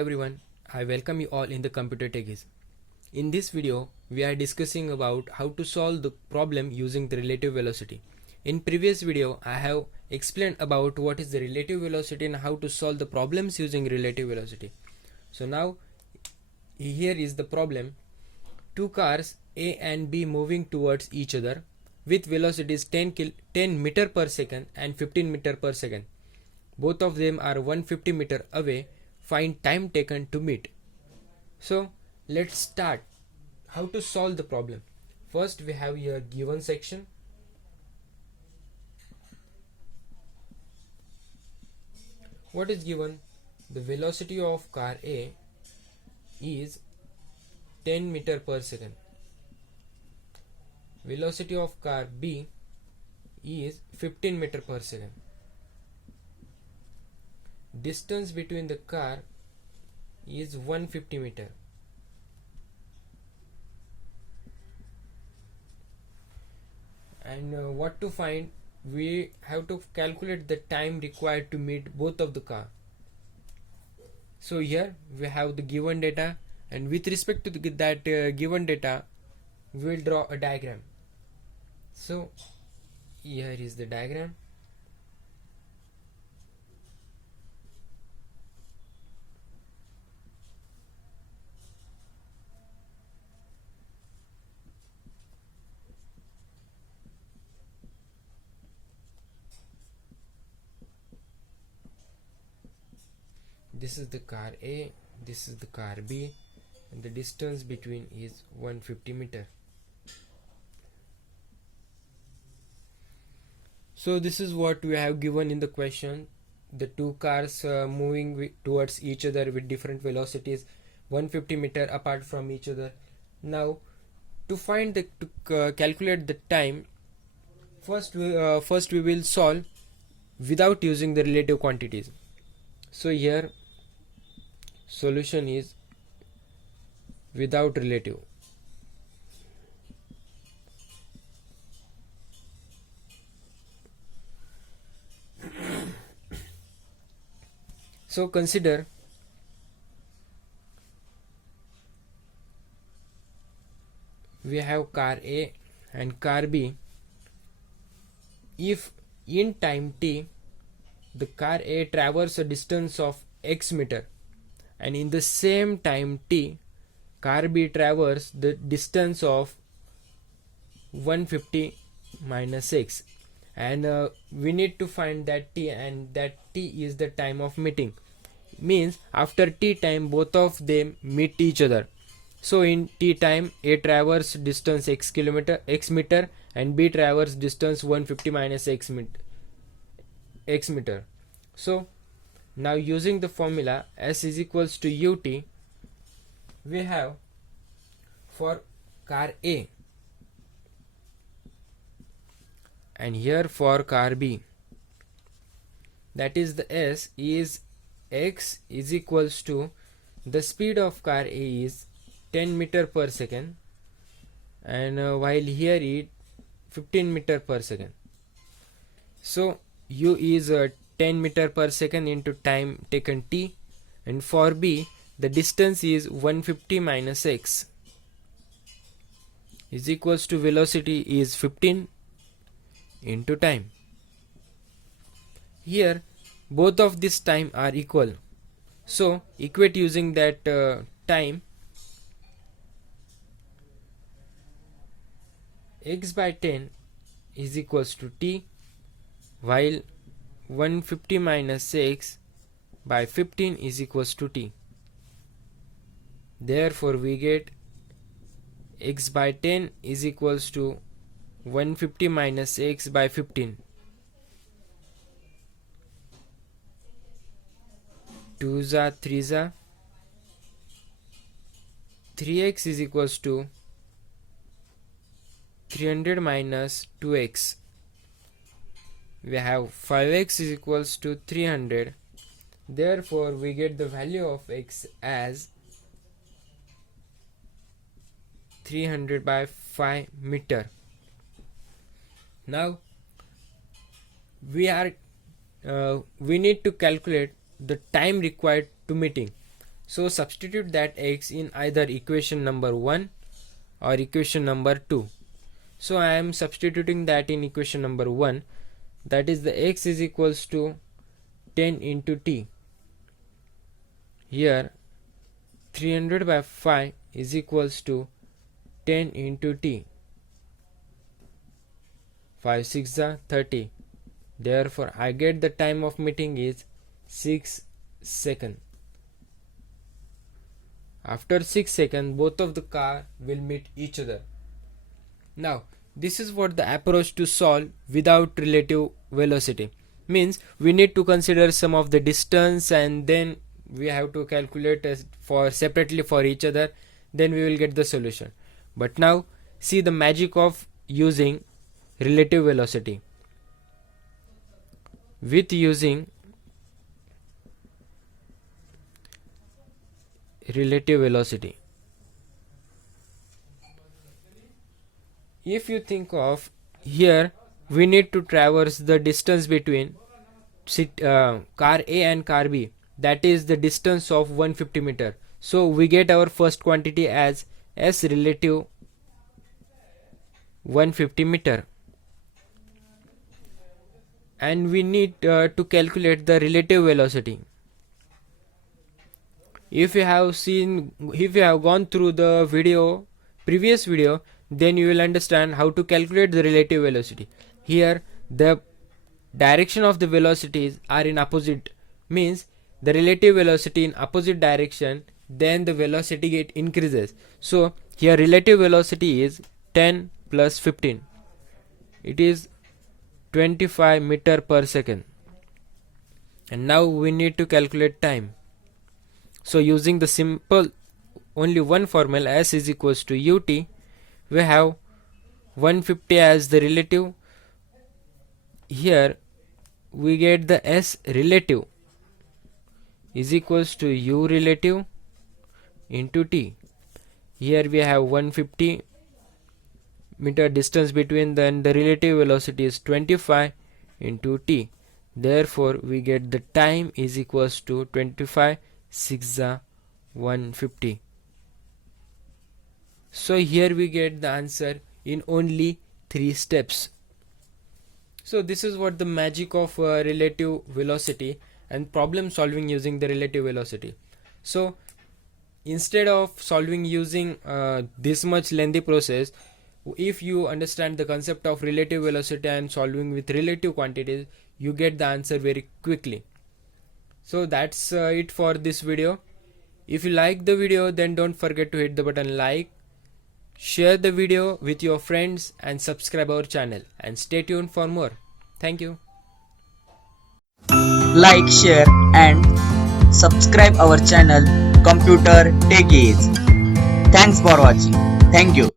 everyone, I welcome you all in the Computer Techies. In this video, we are discussing about how to solve the problem using the relative velocity. In previous video, I have explained about what is the relative velocity and how to solve the problems using relative velocity. So now, here is the problem. Two cars A and B moving towards each other with velocities 10 meter per second and 15 meter per second. Both of them are 150 meter away. Find time taken to meet. So let's start. How to solve the problem? First, we have your given section. What is given? The velocity of car A is 10 meter per second. Velocity of car B is 15 meter per second. Distance between the car is 150 meter. And what to find? We have to calculate the time required to meet both of the car. So here we have the given data, and with respect to that given data, we will draw a diagram. So here is the diagram. This is the car A, this is the car B, and the distance between is 150 meter. So this is what we have given in the question. The two cars moving towards each other with different velocities 150 meter apart from each other. Now to calculate the time, first we will solve without using the relative quantities. So here solution is without relative. So consider we have car A and car B. If in time t the car A traverses a distance of x meter, and in the same time t car B traverses the distance of 150 minus x, and we need to find that t, and that t is the time of meeting. Means after t time both of them meet each other. So in t time A traverses distance x meter and B traverses distance 150 minus x meter. So now using the formula S is equals to ut, we have for car A and here for car B, that is the S is x is equals to the speed of car A is 10 meter per second, and while here it 15 meter per second. So u is 10 meter per second into time taken t, and for B the distance is 150 minus x is equals to velocity is 15 into time. Here both of this time are equal, so equate using that time. X by 10 is equals to t, while 150 minus x by 15 is equals to t. Therefore we get x by 10 is equals to 150 minus x by 15. 2 za 3 za, 3x is equals to 300 minus 2x. We have 5x is equals to 300. Therefore we get the value of x as 300 by 5 meter. Now we need to calculate the time required to meeting. So substitute that x in either equation number 1 or equation number 2. So I am substituting that in equation number 1, that is the x is equals to 10 into t. Here 300 by 5 is equals to 10 into t. 5 6 are 30. Therefore I get the time of meeting is 6 seconds. After 6 seconds both of the car will meet each other. Now this is what the approach to solve without relative velocity means. We need to consider some of the distance and then we have to calculate for separately for each other, then we will get the solution. But now see the magic of using relative velocity. With using relative velocity, if you think of here, we need to traverse the distance between car A and car B, that is the distance of 150 meter. So we get our first quantity as s relative 150 meter, and we need to calculate the relative velocity. If you have gone through the previous video, then you will understand how to calculate the relative velocity. Here the direction of the velocities are in opposite, means the relative velocity in opposite direction, then the velocity get increases. So here relative velocity is 10 plus 15, it is 25 meter per second. And now we need to calculate time. So using the simple only one formula, s is equals to ut, we have 150 as the relative. Here we get the s relative is equals to u relative into t. Here we have 150 meter distance between them, the relative velocity is 25 into t. Therefore we get the time is equals to 25 6 150. So here we get the answer in only 3 steps. So this is what the magic of relative velocity and problem solving using the relative velocity. So instead of solving using this much lengthy process, if you understand the concept of relative velocity and solving with relative quantities, you get the answer very quickly. So that's it for this video. If you like the video, then don't forget to hit the button like, share the video with your friends and subscribe our channel, and stay tuned for more. Thank you. Like, share and subscribe our channel Computer Techies. Thanks for watching. Thank you.